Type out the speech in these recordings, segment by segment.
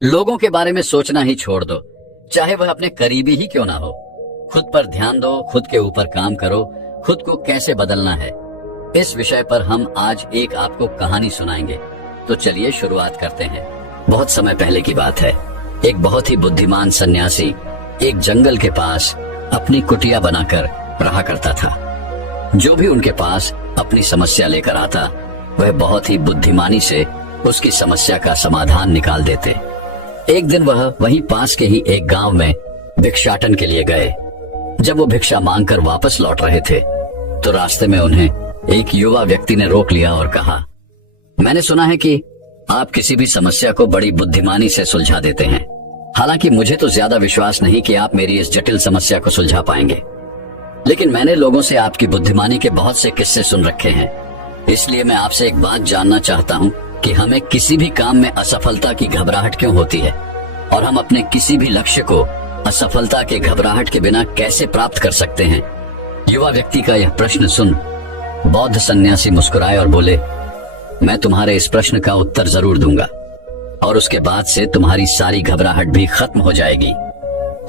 लोगों के बारे में सोचना ही छोड़ दो, चाहे वह अपने करीबी ही क्यों ना हो। खुद पर ध्यान दो, खुद के ऊपर काम करो, खुद को कैसे बदलना है, इस विषय पर हम आज एक आपको कहानी सुनाएंगे। तो चलिए शुरुआत करते हैं। बहुत समय पहले की बात है। एक बहुत ही बुद्धिमान सन्यासी एक जंगल के पास अपनी कुटिया बनाकर रहा करता था। जो भी उनके पास अपनी समस्या लेकर आता, वह बहुत ही बुद्धिमानी से उसकी समस्या का समाधान निकाल देते। एक दिन वह वहीं पास के ही एक गांव में भिक्षाटन के लिए गए। जब वो भिक्षा मांगकर वापस लौट रहे थे, तो रास्ते में उन्हें एक युवा व्यक्ति ने रोक लिया और कहा, मैंने सुना है कि आप किसी भी समस्या को बड़ी बुद्धिमानी से सुलझा देते हैं। हालांकि मुझे तो ज्यादा विश्वास नहीं कि आप मेरी इस जटिल समस्या को सुलझा पाएंगे, लेकिन मैंने लोगों से आपकी बुद्धिमानी के बहुत से किस्से सुन रखे हैं। इसलिए मैं आपसे एक बात जानना चाहता हूँ कि हमें किसी भी काम में असफलता की घबराहट क्यों होती है, और हम अपने किसी भी लक्ष्य को असफलता के घबराहट के बिना कैसे प्राप्त कर सकते हैं। युवा व्यक्ति का यह प्रश्न सुन बौद्ध सन्यासी मुस्कुराए और बोले, मैं तुम्हारे इस प्रश्न का उत्तर जरूर दूंगा, और उसके बाद से तुम्हारी सारी घबराहट भी खत्म हो जाएगी।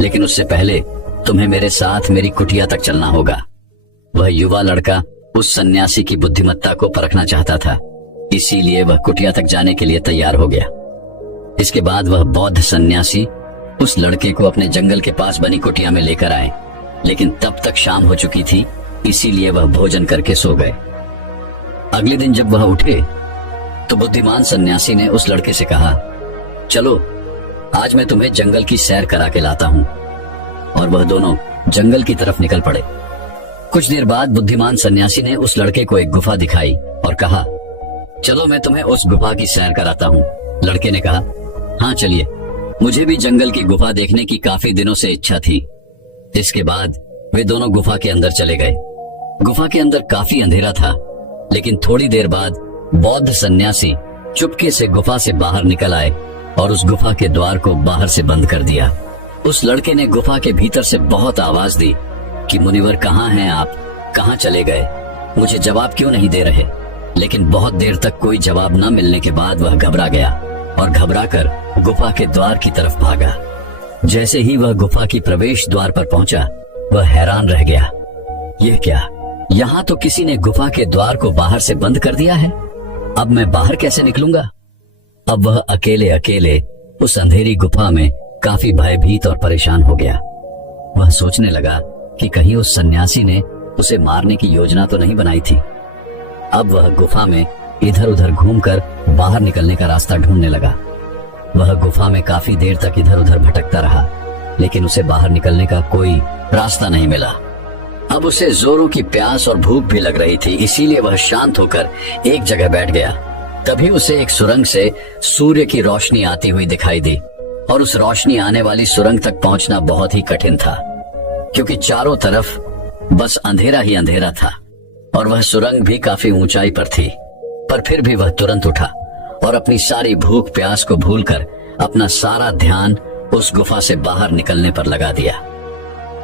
लेकिन उससे पहले तुम्हें मेरे साथ मेरी कुटिया तक चलना होगा। वह युवा लड़का उस सन्यासी की बुद्धिमत्ता को परखना चाहता था, इसीलिए वह कुटिया तक जाने के लिए तैयार हो गया। इसके बाद वह बौद्ध सन्यासी उस लड़के को अपने जंगल के पास बनी कुटिया में लेकर आए, लेकिन तब तक शाम हो चुकी थी, इसीलिए वह भोजन करके सो गए। अगले दिन जब वह उठे, तो बुद्धिमान सन्यासी ने उस लड़के से कहा, चलो आज मैं तुम्हें जंगल की सैर करा के लाता हूँ। और वह दोनों जंगल की तरफ निकल पड़े। कुछ देर बाद बुद्धिमान सन्यासी ने उस लड़के को एक गुफा दिखाई और कहा, चलो मैं तुम्हें उस गुफा की सैर कराता हूँ। लड़के ने कहा, हाँ चलिए, मुझे भी जंगल की गुफा देखने की काफी दिनों से इच्छा थी। इसके बाद वे दोनों गुफा के अंदर चले गए। गुफा के अंदर काफी अंधेरा था, लेकिन थोड़ी देर बाद बौद्ध सन्यासी चुपके से गुफा से बाहर निकल आए और उस गुफा के द्वार को बाहर से बंद कर दिया। उस लड़के ने गुफा के भीतर से बहुत आवाज दी कि मुनिवर कहाँ हैं आप, कहाँ चले गए, मुझे जवाब क्यों नहीं दे रहे। लेकिन बहुत देर तक कोई जवाब न मिलने के बाद वह घबरा गया और घबराकर गुफा के द्वार की तरफ भागा। जैसे ही वह गुफा की प्रवेश द्वार पर पहुंचा, वह हैरान रह गया। यह क्या, यहाँ तो किसी ने गुफा के द्वार को बाहर से बंद कर दिया है। अब मैं बाहर कैसे निकलूंगा। अब वह अकेले अकेले उस अंधेरी गुफा में काफी भयभीत और परेशान हो गया। वह सोचने लगा कि कहीं उस सन्यासी ने उसे मारने की योजना तो नहीं बनाई थी। अब वह गुफा में इधर उधर घूमकर बाहर निकलने का रास्ता ढूंढने लगा। वह गुफा में काफी देर तक इधर उधर भटकता रहा, लेकिन उसे बाहर निकलने का कोई रास्ता नहीं मिला। अब उसे जोरों की प्यास और भूख भी लग रही थी, इसीलिए वह शांत होकर एक जगह बैठ गया। तभी उसे एक सुरंग से सूर्य की रोशनी आती हुई दिखाई दी, और उस रोशनी आने वाली सुरंग तक पहुंचना बहुत ही कठिन था, क्योंकि चारों तरफ बस अंधेरा ही अंधेरा था, और वह सुरंग भी काफी ऊंचाई पर थी। पर फिर भी वह तुरंत उठा और अपनी सारी भूख प्यास को भूलकर अपना सारा ध्यान उस गुफा से बाहर निकलने पर लगा दिया।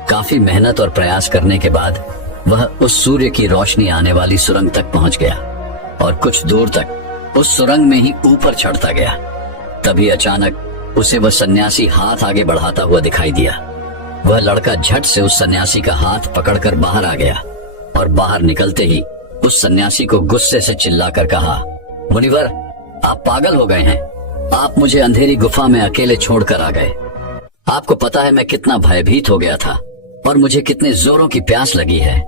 काफी मेहनत और प्रयास करने के बाद वह उस सूर्य की रोशनी आने वाली सुरंग तक पहुंच गया, और कुछ दूर तक उस सुरंग में ही ऊपर चढ़ता गया। तभी अचानक उसे वह सन्यासी हाथ आगे बढ़ाता हुआ दिखाई दिया। वह लड़का झट से उस सन्यासी का हाथ पकड़कर बाहर आ गया, और बाहर निकलते ही उस सन्यासी को गुस्से से चिल्लाकर कहा, मुनिवर आप पागल हो गए हैं, आप मुझे अंधेरी गुफा में अकेले छोड़कर आ गए। आपको पता है मैं कितना भयभीत हो गया था और मुझे कितने जोरों की प्यास लगी है।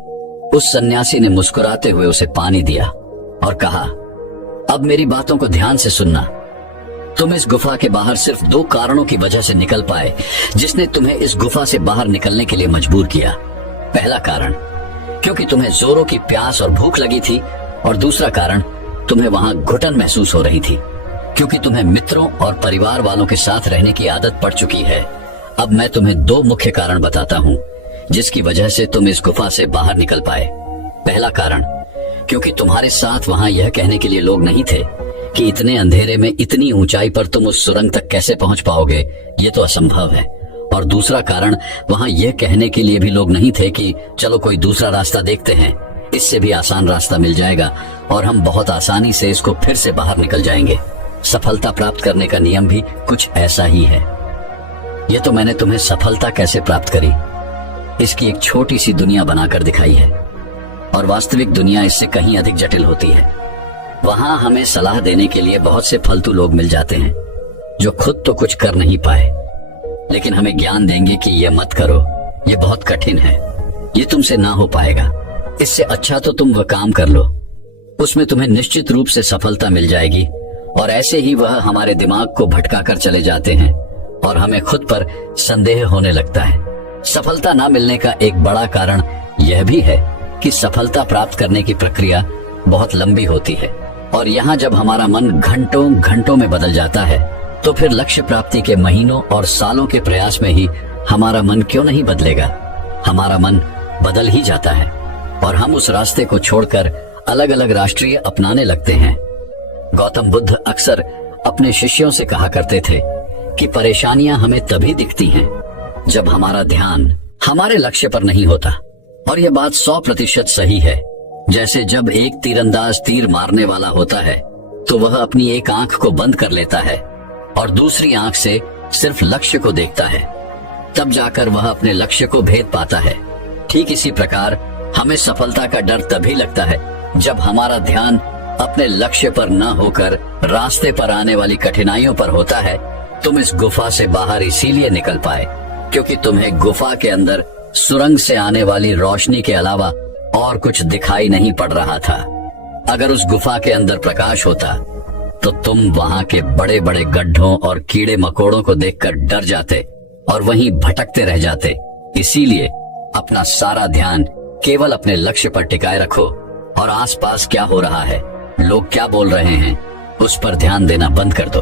उस सन्यासी ने मुस्कुराते हुए उसे पानी दिया और कहा, अब मेरी बातों को ध्यान से सुनना। तुम इस गुफा के बाहर सिर्फ दो कारणों की वजह से निकल पाए, जिसने तुम्हें इस गुफा से बाहर निकलने के लिए मजबूर किया। पहला कारण, क्योंकि तुम्हें जोरों की प्यास और भूख लगी थी, और दूसरा कारण, तुम्हें वहां घुटन महसूस हो रही थी, क्योंकि तुम्हें मित्रों और परिवार वालों के साथ रहने की आदत पड़ चुकी है। अब मैं तुम्हें दो मुख्य कारण बताता हूँ, जिसकी वजह से तुम इस गुफा से बाहर निकल पाए। पहला कारण, क्योंकि तुम्हारे साथ वहां यह कहने के लिए लोग नहीं थे कि इतने अंधेरे में इतनी ऊंचाई पर तुम उस सुरंग तक कैसे पहुंच पाओगे, ये तो असंभव है। और दूसरा कारण, वहां यह कहने के लिए भी लोग नहीं थे कि चलो कोई दूसरा रास्ता देखते हैं, इससे भी आसान रास्ता मिल जाएगा और हम बहुत आसानी से इसको फिर से बाहर निकल जाएंगे। सफलता प्राप्त करने का नियम भी कुछ ऐसा ही है। यह तो मैंने तुम्हें सफलता कैसे प्राप्त करी इसकी एक छोटी सी दुनिया बनाकर दिखाई है, और वास्तविक दुनिया इससे कहीं अधिक जटिल होती है। वहां हमें सलाह देने के लिए बहुत से फालतू लोग मिल जाते हैं जो खुद तो कुछ कर नहीं पाए, लेकिन हमें ज्ञान देंगे कि यह मत करो, यह बहुत कठिन है, ये तुमसे ना हो पाएगा, इससे अच्छा तो तुम वह काम कर लो, उसमें तुम्हें निश्चित रूप से सफलता मिल जाएगी। और ऐसे ही वह हमारे दिमाग को भटका कर चले जाते हैं और हमें खुद पर संदेह होने लगता है। सफलता ना मिलने का एक बड़ा कारण यह भी है कि सफलता प्राप्त करने की प्रक्रिया बहुत लंबी होती है, और यहाँ जब हमारा मन घंटों घंटों में बदल जाता है तो फिर लक्ष्य प्राप्ति के महीनों और सालों के प्रयास में ही हमारा मन क्यों नहीं बदलेगा। हमारा मन बदल ही जाता है और हम उस रास्ते को छोड़कर अलग अलग राष्ट्रीय अपनाने लगते हैं। गौतम बुद्ध अक्सर अपने शिष्यों से कहा करते थे कि परेशानियां हमें तभी दिखती हैं जब हमारा ध्यान हमारे लक्ष्य पर नहीं होता, और यह बात 100% सही है। जैसे जब एक तीरंदाज तीर मारने वाला होता है तो वह अपनी एक आंख को बंद कर लेता है और दूसरी आंख से सिर्फ लक्ष्य को देखता है, तब जाकर वह अपने लक्ष्य को भेद पाता है। ठीक इसी प्रकार हमें सफलता का डर तभी लगता है जब हमारा ध्यान अपने लक्ष्य पर न होकर रास्ते पर आने वाली कठिनाइयों पर होता है। तुम इस गुफा से बाहर इसीलिए निकल पाए क्योंकि तुम्हें गुफा के अंदर सुरंग से आने वाली रोशनी के अलावा और कुछ दिखाई नहीं पड़ रहा था। अगर उस गुफा के अंदर प्रकाश होता तो तुम वहां के बड़े बड़े गड्ढों और कीड़े मकोड़ों को देखकर डर जाते और वहीं भटकते रह जाते। इसीलिए अपना सारा ध्यान केवल अपने लक्ष्य पर टिकाए रखो और आसपास क्या हो रहा है, लोग क्या बोल रहे हैं, उस पर ध्यान देना बंद कर दो।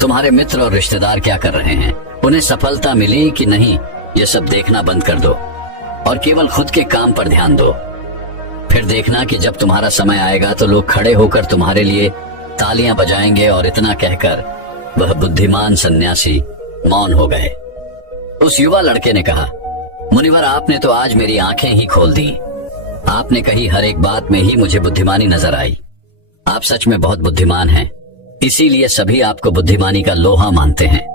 तुम्हारे मित्र और रिश्तेदार क्या कर रहे हैं, उन्हें सफलता मिली कि नहीं, ये सब देखना बंद कर दो और केवल खुद के काम पर ध्यान दो। फिर देखना कि जब तुम्हारा समय आएगा तो लोग खड़े होकर तुम्हारे लिए तालियां बजाएंगे। और इतना कहकर वह बुद्धिमान सन्यासी मौन हो गए। उस युवा लड़के ने कहा, मुनिवर आपने तो आज मेरी आंखें ही खोल दी। आपने कही हर एक बात में ही मुझे बुद्धिमानी नजर आई। आप सच में बहुत बुद्धिमान हैं, इसीलिए सभी आपको बुद्धिमानी का लोहा मानते हैं।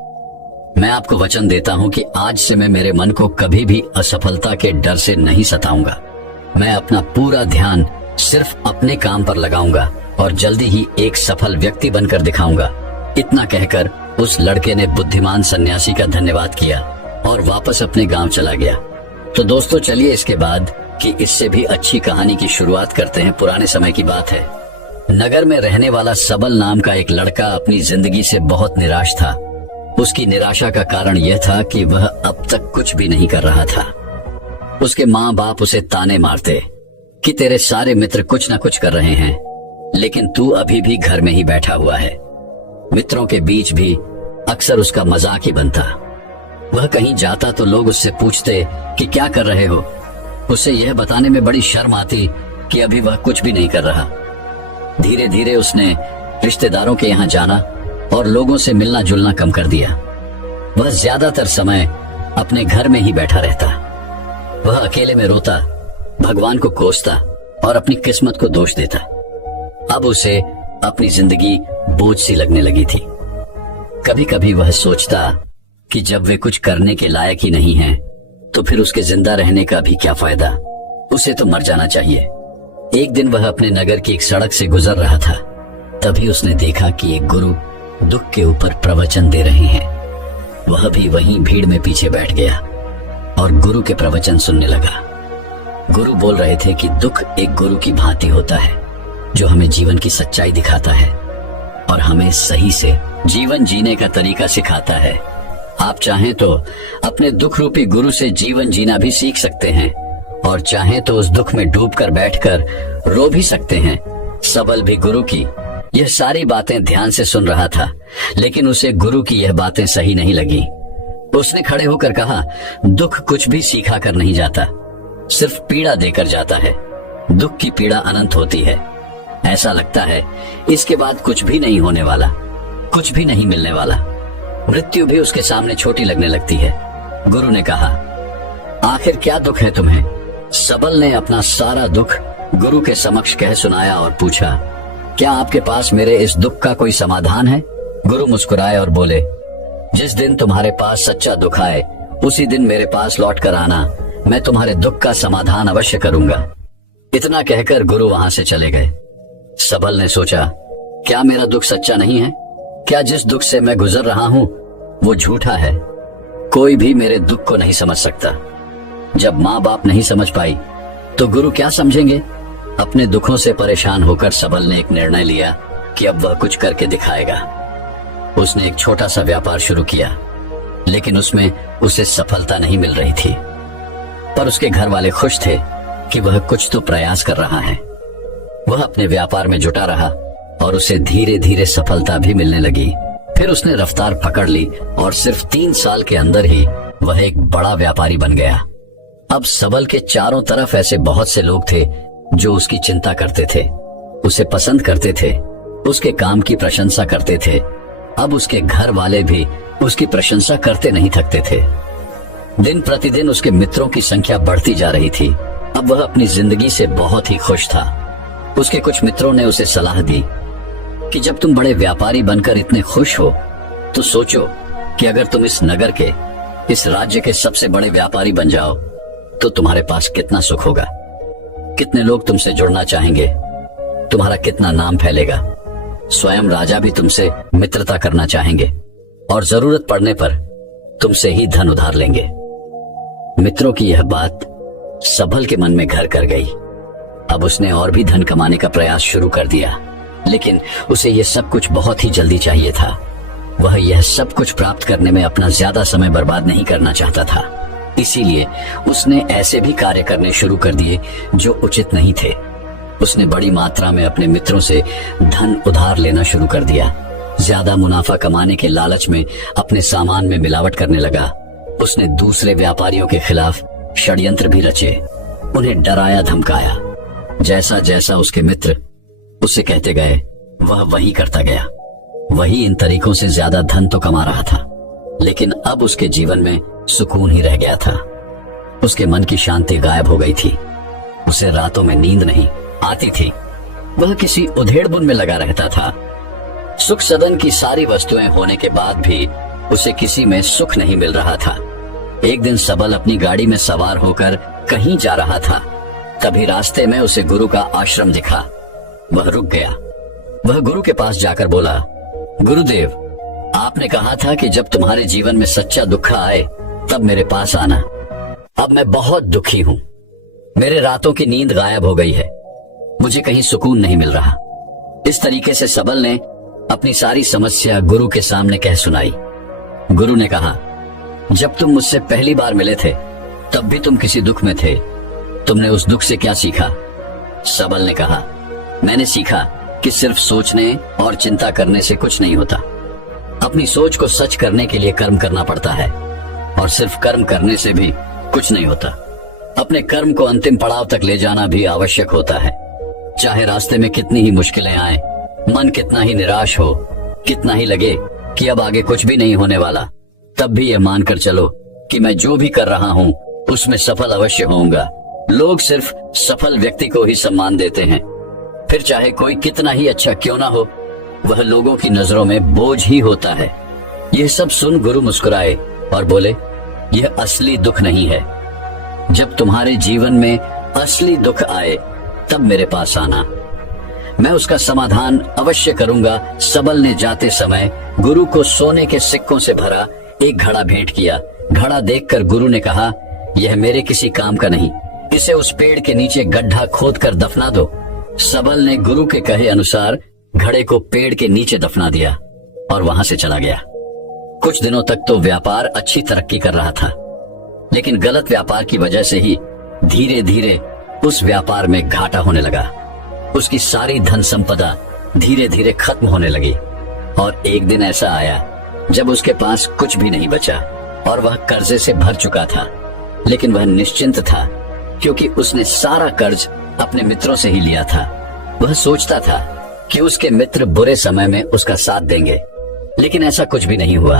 मैं आपको वचन देता हूं कि आज से मैं मेरे मन को कभी भी असफलता के डर से नहीं सताऊंगा। मैं अपना पूरा ध्यान सिर्फ अपने काम पर लगाऊंगा और जल्दी ही एक सफल व्यक्ति बनकर दिखाऊंगा। इतना कहकर उस लड़के ने बुद्धिमान सन्यासी का धन्यवाद किया और वापस अपने गांव चला गया। तो दोस्तों चलिए इसके बाद की इससे भी अच्छी कहानी की शुरुआत करते हैं। पुराने समय की बात है। नगर में रहने वाला सबल नाम का एक लड़का अपनी जिंदगी से बहुत निराश था। उसकी निराशा का कारण यह था कि वह अब तक कुछ भी नहीं कर रहा था। उसके माँ बाप उसे ताने मारते कि तेरे सारे मित्र कुछ न कुछ कर रहे हैं, लेकिन तू अभी भी घर में ही बैठा हुआ है। मित्रों के बीच भी अक्सर उसका मजाक ही बनता। वह कहीं जाता तो लोग उससे पूछते कि क्या कर रहे हो। उसे यह बताने में बड़ी शर्म आती कि अभी वह कुछ भी नहीं कर रहा। धीरे धीरे उसने रिश्तेदारों के यहाँ जाना और लोगों से मिलना जुलना कम कर दिया। वह ज्यादातर समय अपने घर में ही बैठा रहता। वह अकेले में रोता, भगवान को कोसता और अपनी किस्मत को दोष देता। अब उसे अपनी जिंदगी बोझ सी लगने लगी थी। कभी कभी वह सोचता कि जब वे कुछ करने के लायक ही नहीं हैं, तो फिर उसके जिंदा रहने का भी क्या फायदा, उसे तो मर जाना चाहिए। एक दिन वह अपने नगर की एक सड़क से गुजर रहा था। तभी उसने देखा कि एक गुरु दुख के ऊपर प्रवचन दे रहे हैं। वह भी वहीं भीड़ में पीछे बैठ गया और गुरु के प्रवचन सुनने लगा। गुरु बोल रहे थे कि दुख एक गुरु की भांति होता है जो हमें जीवन की सच्चाई दिखाता है और हमें सही से जीवन जीने का तरीका सिखाता है। आप चाहें तो अपने दुख रूपी गुरु से जीवन जीना भी सीख सकते हैं और चाहें तो उस दुख में डूबकर बैठकर रो भी सकते हैं। सबल भी गुरु की यह सारी बातें ध्यान से सुन रहा था, लेकिन उसे गुरु की यह बातें सही नहीं लगी। उसने खड़े होकर कहा, दुख कुछ भी सिखा कर नहीं जाता, सिर्फ पीड़ा देकर जाता है। दुख की पीड़ा अनंत होती है। ऐसा लगता है इसके बाद कुछ भी नहीं होने वाला, कुछ भी नहीं मिलने वाला। मृत्यु भी उसके सामने छोटी लगने लगती है। गुरु ने कहा, आखिर क्या दुख है तुम्हें? सबल ने अपना सारा दुख गुरु के समक्ष कह सुनाया और पूछा, क्या आपके पास मेरे इस दुख का कोई समाधान है? गुरु मुस्कुराए और बोले, जिस दिन तुम्हारे पास सच्चा दुख आए उसी दिन मेरे पास लौट कर आना, मैं तुम्हारे दुख का समाधान अवश्य करूंगा। इतना कहकर गुरु वहां से चले गए। सबल ने सोचा, क्या मेरा दुख सच्चा नहीं है? क्या जिस दुख से मैं गुजर रहा हूं वो झूठा है? कोई भी मेरे दुख को नहीं समझ सकता। जब माँ बाप नहीं समझ पाई तो गुरु क्या समझेंगे? अपने दुखों से परेशान होकर सबल ने एक निर्णय लिया कि अब वह कुछ करके दिखाएगा। उसने एक छोटा सा व्यापार शुरू किया, लेकिन उसमें उसे सफलता नहीं मिल रही थी। पर उसके घर वाले खुश थे कि वह कुछ तो प्रयास कर रहा है। वह अपने व्यापार में जुटा रहा और उसे धीरे धीरे सफलता भी मिलने लगी। फिर उसने रफ्तार पकड़ ली और सिर्फ 3 साल के अंदर ही वह एक बड़ा व्यापारी बन गया। अब सबल के चारों तरफ ऐसे बहुत से लोग थे जो उसकी चिंता करते थे, उसे पसंद करते थे, उसके काम की प्रशंसा करते थे। अब उसके घर वाले भी उसकी प्रशंसा करते नहीं थकते थे। दिन प्रतिदिन उसके मित्रों की संख्या बढ़ती जा रही थी। अब वह अपनी जिंदगी से बहुत ही खुश था। उसके कुछ मित्रों ने उसे सलाह दी कि जब तुम बड़े व्यापारी बनकर इतने खुश हो तो सोचो कि अगर तुम इस नगर के, इस राज्य के सबसे बड़े व्यापारी बन जाओ तो तुम्हारे पास कितना सुख होगा, कितने लोग तुमसे जुड़ना चाहेंगे, तुम्हारा कितना नाम फैलेगा, स्वयं राजा भी तुमसे मित्रता करना चाहेंगे और जरूरत पड़ने पर तुमसे ही धन उधार लेंगे। मित्रों की यह बात सबल के मन में घर कर गई। अब उसने और भी धन कमाने का प्रयास शुरू कर दिया, लेकिन उसे यह सब कुछ बहुत ही जल्दी चाहिए था। वह यह सब कुछ प्राप्त करने में अपना ज्यादा समय बर्बाद नहीं करना चाहता था। इसीलिए उसने ऐसे भी कार्य करने शुरू कर दिए जो उचित नहीं थे। उसने बड़ी मात्रा में अपने मित्रों से धन उधार लेना शुरू कर दिया। ज्यादा मुनाफा कमाने के लालच में अपने सामान में मिलावट करने लगा। उसने दूसरे व्यापारियों के खिलाफ षड्यंत्र भी रचे, उन्हें डराया धमकाया। जैसा जैसा उसके मित्र उससे कहते गए वह वही करता गया। वही इन तरीकों से ज्यादा धन तो कमा रहा था, लेकिन अब उसके जीवन में सुकून ही रह गया था। उसके मन की शांति गायब हो गई थी। उसे रातों में नींद नहीं आती थी। वह किसी उधेड़बुन में लगा रहता था। सुख सदन की सारी वस्तुएं होने के बाद भी उसे किसी में सुख नहीं मिल रहा था। एक दिन सबल अपनी गाड़ी में सवार होकर कहीं जा रहा था। तभी रास्ते में उसे गुरु का आश्रम दिखा। वह रुक गया। वह गुरु के पास जाकर बोला, गुरुदेव, आपने कहा था कि जब तुम्हारे जीवन में सच्चा दुख आए तब मेरे पास आना। अब मैं बहुत दुखी हूँ। मेरे रातों की नींद गायब हो गई है। मुझे कहीं सुकून नहीं मिल रहा। इस तरीके से सबल ने अपनी सारी समस्या गुरु के सामने कह सुनाई। गुरु ने कहा, जब तुम मुझसे पहली बार मिले थे तब भी तुम किसी दुख में थे। तुमने उस दुख से क्या सीखा? सबल ने कहा, मैंने सीखा कि सिर्फ सोचने और चिंता करने से कुछ नहीं होता। अपनी सोच को सच करने के लिए कर्म करना पड़ता है, और सिर्फ कर्म करने से भी कुछ नहीं होता। अपने कर्म को अंतिम पड़ाव तक ले जाना भी आवश्यक होता है। चाहे रास्ते में कितनी ही मुश्किलें आए, मन कितना ही निराश हो, कितना ही लगे कि अब आगे कुछ भी नहीं होने वाला, तब भी ये मानकर चलो कि मैं जो भी कर रहा हूँ उसमें सफल अवश्य होऊंगा। लोग सिर्फ सफल व्यक्ति को ही सम्मान देते हैं। फिर चाहे कोई कितना ही अच्छा क्यों ना हो, वह लोगों की नजरों में बोझ ही होता है। यह सब सुन गुरु मुस्कुराए और बोले, यह असली दुख नहीं है। जब तुम्हारे जीवन में असली दुख आए तब मेरे पास आना, मैं उसका समाधान अवश्य करूंगा। सबल ने जाते समय गुरु को सोने के सिक्कों से भरा एक घड़ा भेंट किया। घड़ा देखकर गुरु ने कहा, यह मेरे किसी काम का नहीं, इसे उस पेड़ के नीचे गड्ढा खोद कर दफना दो। सबल ने गुरु के कहे अनुसार घड़े को पेड़ के नीचे दफना दिया और वहां से चला गया। कुछ दिनों तक तो व्यापार अच्छी तरक्की कर रहा था, लेकिन गलत व्यापार की वजह से ही धीरे धीरे उस व्यापार में घाटा होने लगा। उसकी सारी धन संपदा धीरे धीरे खत्म होने लगी और एक दिन ऐसा आया जब उसके पास कुछ भी नहीं बचा और वह कर्जे से भर चुका था। लेकिन वह निश्चिंत था क्योंकि उसने सारा कर्ज अपने मित्रों से ही लिया था। वह सोचता था कि उसके मित्र बुरे समय में उसका साथ देंगे, लेकिन ऐसा कुछ भी नहीं हुआ।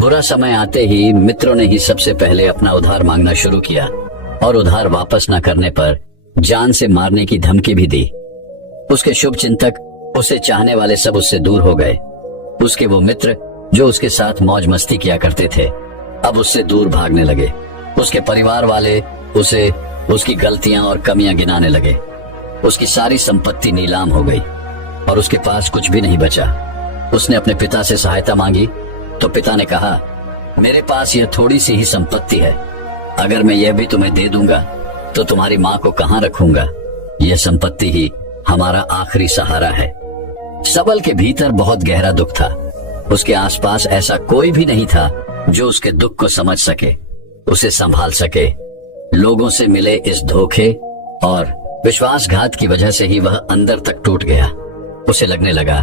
बुरा समय आते ही मित्रों ने ही सबसे पहले अपना उधार मांगना शुरू किया और उधार वापस न करने पर जान से मारने की धमकी भी दी। उसके शुभ चिंतक, उसे चाहने वाले सब उससे दूर हो गए। उसके वो मित्र जो उसके साथ मौज मस्ती किया करते थे अब उससे दूर भागने लगे। उसके परिवार वाले उसे उसकी गलतियां और कमियां गिनाने लगे। उसकी सारी संपत्ति नीलाम हो गई और उसके पास कुछ भी नहीं बचा। उसने अपने पिता से सहायता मांगी तो पिता ने कहा, मेरे पास यह थोड़ी सी ही संपत्ति है, अगर मैं यह भी तुम्हें दे दूंगा तो तुम्हारी माँ को कहाँ रखूंगा? यह संपत्ति ही हमारा आखिरी सहारा है। सबल के भीतर बहुत गहरा दुख था। उसके आसपास ऐसा कोई भी नहीं था जो उसके दुख को समझ सके, उसे संभाल सके। लोगों से मिले इस धोखे और विश्वासघात की वजह से ही वह अंदर तक टूट गया। उसे लगने लगा,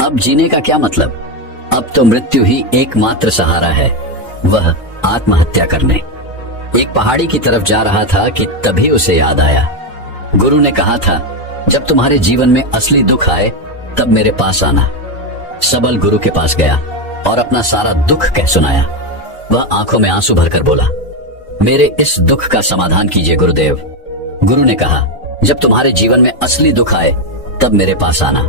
अब जीने का क्या मतलब? अब तो मृत्यु ही एकमात्र सहारा है। वह आत्महत्या करने एक पहाड़ी की तरफ जा रहा था कि तभी उसे याद आया, गुरु ने कहा था, जब तुम्हारे जीवन में असली दुख आए तब मेरे पास आना। सबल गुरु के पास गया और अपना सारा दुख कह सुनाया। वह आंखों में आंसू भरकर बोला, मेरे इस दुख का समाधान कीजिए गुरुदेव। गुरु ने कहा, जब तुम्हारे जीवन में असली दुख आए तब मेरे पास आना,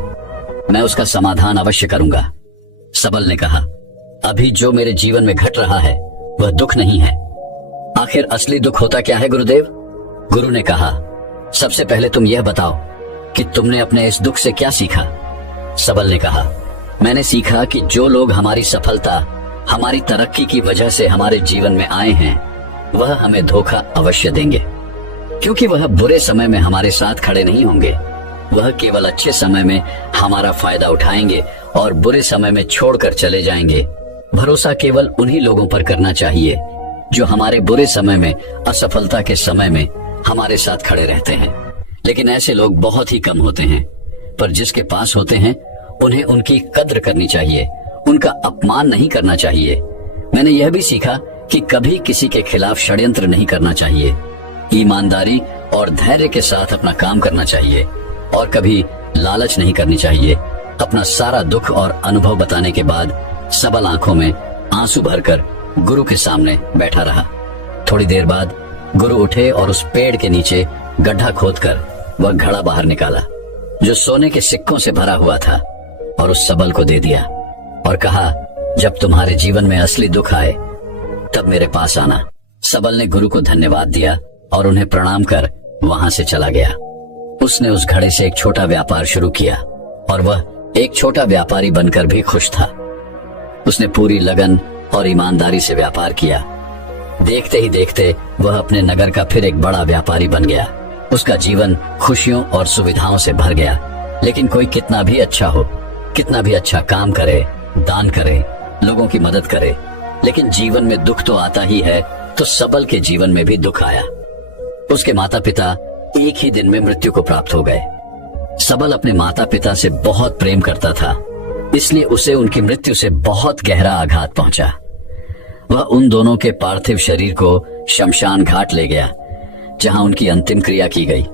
मैं उसका समाधान अवश्य करूंगा। सबल ने कहा, अभी जो मेरे जीवन में घट रहा है वह दुख नहीं है। आखिर असली दुख होता क्या है गुरुदेव? गुरु ने कहा, सबसे पहले तुम यह बताओ कि तुमने अपने इस दुख से क्या सीखा? सबल ने कहा, मैंने सीखा कि जो लोग हमारी सफलता, हमारी तरक्की की वजह से हमारे जीवन में आए हैं वह हमें धोखा अवश्य देंगे, क्योंकि वह बुरे समय में हमारे साथ खड़े नहीं होंगे। वह केवल अच्छे समय में हमारा फायदा उठाएंगे और बुरे समय में छोड़कर चले जाएंगे। भरोसा केवल उन्हीं लोगों पर करना चाहिए जो हमारे बुरे समय में, असफलता के समय में हमारे साथ खड़े रहते हैं। लेकिन ऐसे लोग बहुत ही कम होते हैं, पर जिसके पास होते हैं उन्हें उनकी कद्र करनी चाहिए, उनका अपमान नहीं करना चाहिए। मैंने यह भी सीखा कि कभी किसी के खिलाफ षड्यंत्र नहीं करना चाहिए। ईमानदारी और धैर्य के साथ अपना काम करना चाहिए और कभी लालच नहीं करनी चाहिए। अपना सारा दुख और अनुभव बताने के बाद सबल आंखों में आंसू भरकर गुरु के सामने बैठा रहा। थोड़ी देर बाद गुरु उठे और उस पेड़ के नीचे गड्ढा खोदकर वह घड़ा बाहर निकाला जो सोने के सिक्कों से भरा हुआ था और उस सबल को दे दिया और कहा, जब तुम्हारे जीवन में असली दुख आए तब मेरे पास आना। सबल ने गुरु को धन्यवाद दिया और उन्हें प्रणाम कर वहां से चला गया। उसने उस घड़े से एक छोटा व्यापार शुरू किया और वह एक छोटा व्यापारी बनकर भी खुश था। उसने पूरी लगन और ईमानदारी से व्यापार किया। देखते ही देखते वह अपने नगर का फिर एक बड़ा व्यापारी बन गया। उसका जीवन खुशियों और सुविधाओं से भर गया। लेकिन कोई कितना भी अच्छा हो, कितना भी अच्छा काम करे, दान करे, लोगों की मदद करे, लेकिन जीवन में दुख तो आता ही है। तो सबल के जीवन में भी दुख आया। उसके माता पिता एक ही दिन में मृत्यु को प्राप्त हो गए। सबल अपने माता पिता से बहुत प्रेम करता था, इसलिए उसे उनकी मृत्यु से बहुत गहरा आघात पहुंचा। वह उन दोनों के पार्थिव शरीर को शमशान घाट ले गया जहां उनकी अंतिम क्रिया की गई।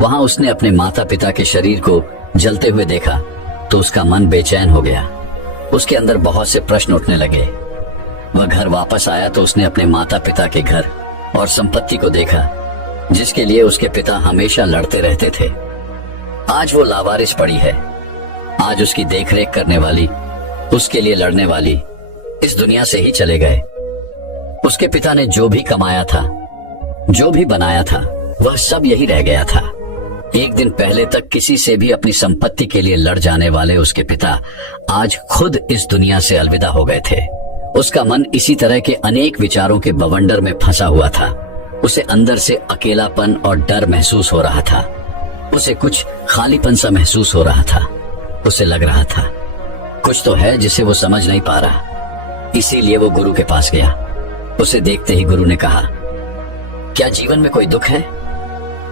वहां उसने अपने माता पिता के शरीर को जलते हुए देखा तो उसका मन बेचैन हो गया। उसके अंदर बहुत से प्रश्न उठने लगे। वह घर वापस आया तो उसने अपने माता पिता के घर और संपत्ति को देखा जिसके लिए उसके पिता हमेशा लड़ते रहते थे। आज वो लावारिस पड़ी है। आज उसकी देखरेख करने वाली, उसके लिए लड़ने वाली इस दुनिया से ही चले गए। उसके पिता ने जो भी कमाया था, जो भी बनाया था, वह सब यही रह गया था। एक दिन पहले तक किसी से भी अपनी संपत्ति के लिए लड़ जाने वाले उसके पिता आज खुद इस दुनिया से अलविदा हो गए थे। उसका मन इसी तरह के अनेक विचारों के बवंडर में फंसा हुआ था। उसे अंदर से अकेलापन और डर महसूस हो रहा था। उसे कुछ खालीपन सा महसूस हो रहा था। उसे लग रहा था कुछ तो है जिसे वो समझ नहीं पा रहा। इसीलिए वो गुरु के पास गया। उसे देखते ही गुरु ने कहा, क्या जीवन में कोई दुख है?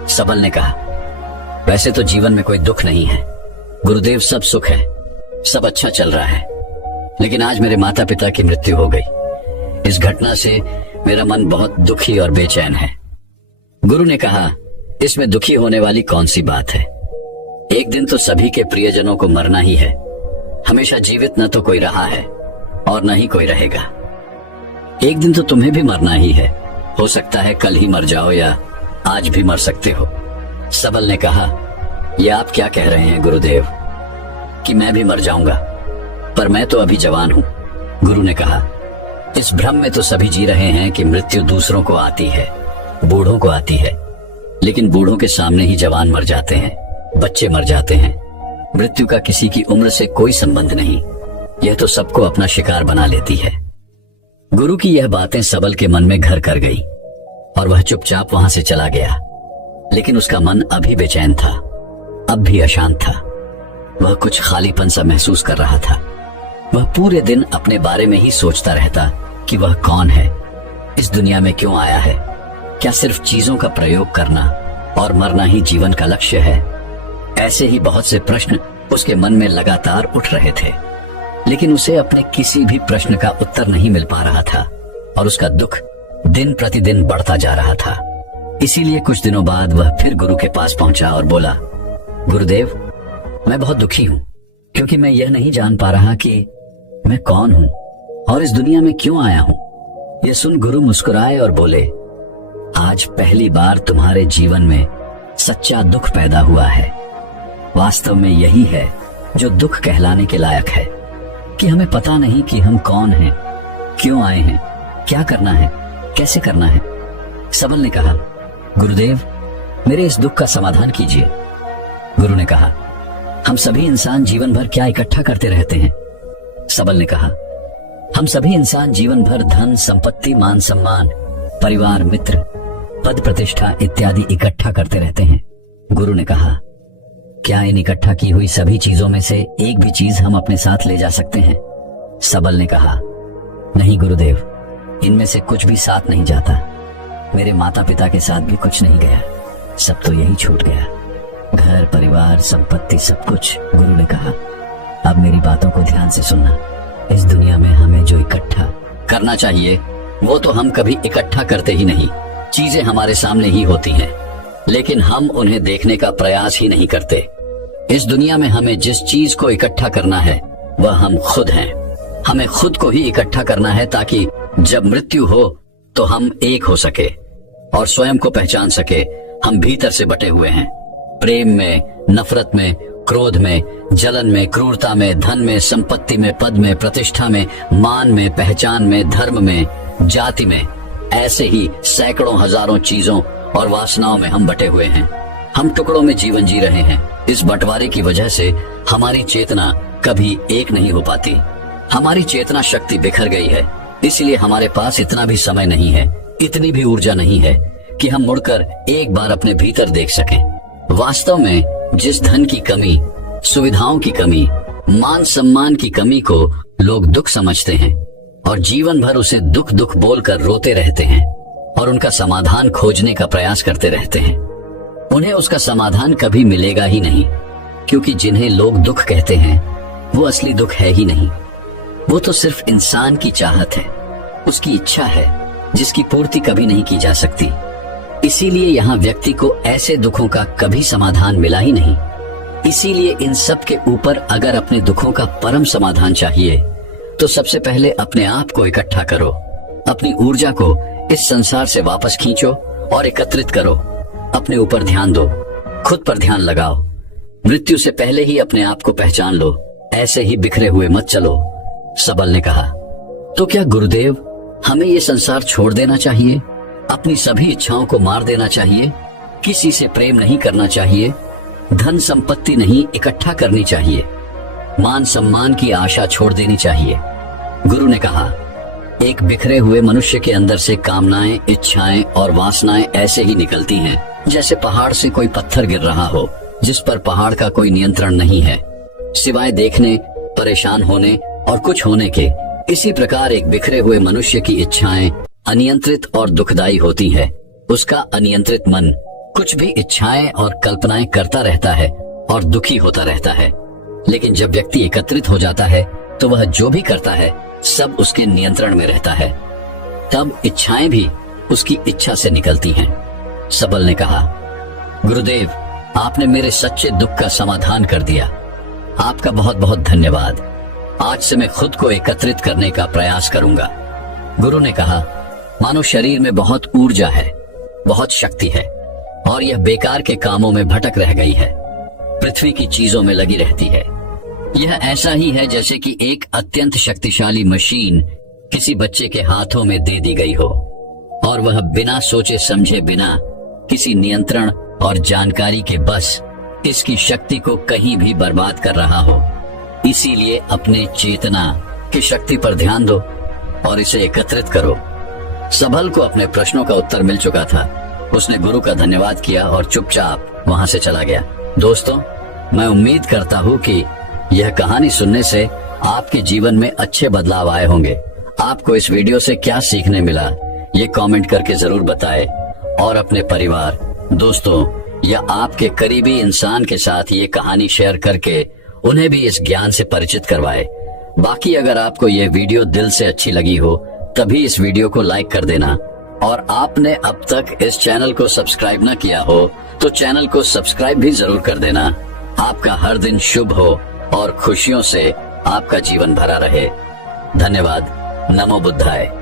सबल ने कहा, वैसे तो जीवन में कोई दुख नहीं है गुरुदेव, सब सुख है, सब अच्छा चल रहा है। लेकिन आज मेरे माता पिता की मृत्यु हो गई। इस घटना से मेरा मन बहुत दुखी और बेचैन है। गुरु ने कहा, इसमें दुखी होने वाली कौन सी बात है? एक दिन तो सभी के प्रियजनों को मरना ही है। हमेशा जीवित न तो कोई रहा है और न ही कोई रहेगा। एक दिन तो तुम्हें भी मरना ही है। हो सकता है कल ही मर जाओ या आज भी मर सकते हो। सबल ने कहा, यह आप क्या कह रहे हैं गुरुदेव कि मैं भी मर जाऊंगा? पर मैं तो अभी जवान हूँ। गुरु ने कहा, इस भ्रम में तो सभी जी रहे हैं कि मृत्यु दूसरों को आती है, बूढ़ों को आती है, लेकिन बूढ़ों के सामने ही जवान मर जाते हैं, बच्चे मर जाते हैं। मृत्यु का किसी की उम्र से कोई संबंध नहीं, यह तो सबको अपना शिकार बना लेती है। गुरु की यह बातें सबल के मन में घर कर गई और वह चुपचाप वहां से चला गया। लेकिन उसका मन अभी बेचैन था, अब भी अशांत था। वह कुछ खालीपन सा महसूस कर रहा था। वह पूरे दिन अपने बारे में ही सोचता रहता कि वह कौन है, इस दुनिया में क्यों आया है, क्या सिर्फ चीजों का प्रयोग करना और मरना ही जीवन का लक्ष्य है। ऐसे ही बहुत से प्रश्न उसके मन में लगातार उठ रहे थे, लेकिन उसे अपने किसी भी प्रश्न का उत्तर नहीं मिल पा रहा था और उसका दुख दिन प्रतिदिन बढ़ता जा रहा था। इसीलिए कुछ दिनों बाद वह फिर गुरु के पास पहुंचा और बोला, गुरुदेव, मैं बहुत दुखी हूं क्योंकि मैं यह नहीं जान पा रहा कि मैं कौन हूं और इस दुनिया में क्यों आया हूं। यह सुन गुरु मुस्कुराए और बोले, आज पहली बार तुम्हारे जीवन में सच्चा दुख पैदा हुआ है। वास्तव में यही है जो दुख कहलाने के लायक है कि हमें पता नहीं कि हम कौन हैं, क्यों आए हैं, क्या करना है, कैसे करना है। सबल ने कहा, गुरुदेव, मेरे इस दुख का समाधान कीजिए। गुरु ने कहा, हम सभी इंसान जीवन भर क्या इकट्ठा करते रहते हैं। सबल ने कहा, हम सभी इंसान जीवन भर धन, संपत्ति, मान सम्मान, परिवार, मित्र, पद प्रतिष्ठा इत्यादि इकट्ठा करते रहते हैं। गुरु ने कहा, क्या इन इकट्ठा की हुई सभी चीजों में से एक भी चीज हम अपने साथ ले जा सकते हैं। सबल ने कहा, नहीं गुरुदेव, इनमें से कुछ भी साथ नहीं जाता। मेरे माता पिता के साथ भी कुछ नहीं गया, सब तो यही छूट गया, घर, परिवार, संपत्ति, सब कुछ। गुरु ने कहा, अब मेरी बातों को ध्यान से सुनना। इस दुनिया में हमें जो इकट्ठा करना चाहिए वो तो हम कभी इकट्ठा करते ही नहीं। चीजें हमारे सामने ही होती हैं, लेकिन हम उन्हें देखने का प्रयास ही नहीं करते। इस दुनिया में हमें जिस चीज को इकट्ठा करना है वह हम खुद हैं। हमें खुद को ही इकट्ठा करना है ताकि जब मृत्यु हो तो हम एक हो सके और स्वयं को पहचान सके। हम भीतर से बटे हुए हैं, प्रेम में, नफरत में, क्रोध में, जलन में, क्रूरता में, धन में, संपत्ति में, पद में, प्रतिष्ठा में, मान में, पहचान में, धर्म में, जाति में। ऐसे ही सैकड़ों हजारों चीजों और वासनाओं में हम बटे हुए हैं। हम टुकड़ों में जीवन जी रहे हैं। इस बंटवारे की वजह से हमारी चेतना कभी एक नहीं हो पाती। हमारी चेतना शक्ति बिखर गई है, इसलिए हमारे पास इतना भी समय नहीं है, इतनी भी ऊर्जा नहीं है कि हम मुड़कर एक बार अपने भीतर देख सकें। वास्तव में जिस धन की कमी, सुविधाओं की कमी, मान सम्मान की कमी को लोग दुख समझते हैं और जीवन भर उसे दुख दुख बोलकर रोते रहते हैं और उनका समाधान खोजने का प्रयास करते रहते हैं, उन्हें उसका समाधान कभी मिलेगा ही नहीं, क्योंकि जिन्हें लोग दुख कहते हैं वो असली दुख है ही नहीं। वो तो सिर्फ इंसान की चाहत है, उसकी इच्छा है, जिसकी पूर्ति कभी नहीं की जा सकती। इसीलिए यहाँ व्यक्ति को ऐसे दुखों का कभी समाधान मिला ही नहीं। इसीलिए इन सब के ऊपर अगर अपने दुखों का परम समाधान चाहिए तो सबसे पहले अपने आप को इकट्ठा करो, अपनी ऊर्जा को इस संसार से वापस खींचो और एकत्रित करो। अपने ऊपर ध्यान दो, खुद पर ध्यान लगाओ। मृत्यु से पहले ही अपने आप को पहचान लो, ऐसे ही बिखरे हुए मत चलो। सबल ने कहा, तो क्या गुरुदेव हमें ये संसार छोड़ देना चाहिए, अपनी सभी इच्छाओं को मार देना चाहिए, किसी से प्रेम नहीं करना चाहिए, धन संपत्ति नहीं इकट्ठा करनी चाहिए, मान सम्मान की आशा छोड़ देनी चाहिए? गुरु ने कहा, एक बिखरे हुए मनुष्य के अंदर से कामनाएं, इच्छाएं और वासनाएं ऐसे ही निकलती हैं जैसे पहाड़ से कोई पत्थर गिर रहा हो, जिस पर पहाड़ का कोई नियंत्रण नहीं है सिवाय देखने, परेशान होने और कुछ होने के। इसी प्रकार एक बिखरे हुए मनुष्य की इच्छाएं अनियंत्रित और दुखदायी होती है। उसका अनियंत्रित मन कुछ भी इच्छाएं और कल्पनाएं करता रहता है और दुखी होता रहता है। लेकिन जब व्यक्ति एकत्रित हो जाता है तो वह जो भी करता है सब उसके नियंत्रण में रहता है। तब इच्छाएं भी उसकी इच्छा से निकलती हैं। सबल ने कहा, गुरुदेव आपने मेरे सच्चे दुख का समाधान कर दिया, आपका बहुत बहुत धन्यवाद। आज से मैं खुद को एकत्रित करने का प्रयास करूंगा। गुरु ने कहा, मानो शरीर में बहुत ऊर्जा है, बहुत शक्ति है और यह बेकार के कामों में भटक रह गई है, पृथ्वी की चीजों में लगी रहती है। यह ऐसा ही है जैसे कि एक अत्यंत शक्तिशाली मशीन किसी बच्चे के हाथों में दे दी गई हो और वह बिना सोचे समझे, बिना किसी नियंत्रण और जानकारी के बस इसकी शक्ति को कहीं भी बर्बाद कर रहा हो। इसीलिए अपने चेतना की शक्ति पर ध्यान दो और इसे एकत्रित करो। सबल को अपने प्रश्नों का उत्तर मिल चुका था। उसने गुरु का धन्यवाद किया और चुपचाप वहां से चला गया। दोस्तों, मैं उम्मीद करता हूँ कि यह कहानी सुनने से आपके जीवन में अच्छे बदलाव आए होंगे। आपको इस वीडियो से क्या सीखने मिला, ये कमेंट करके जरूर बताएं और अपने परिवार, दोस्तों या आपके करीबी इंसान के साथ ये कहानी शेयर करके उन्हें भी इस ज्ञान से परिचित करवाएं। बाकी अगर आपको ये वीडियो दिल से अच्छी लगी हो तभी इस वीडियो को लाइक कर देना और आपने अब तक इस चैनल को सब्सक्राइब न किया हो तो चैनल को सब्सक्राइब भी जरूर कर देना। आपका हर दिन शुभ हो और खुशियों से आपका जीवन भरा रहे। धन्यवाद। नमो बुद्धाय।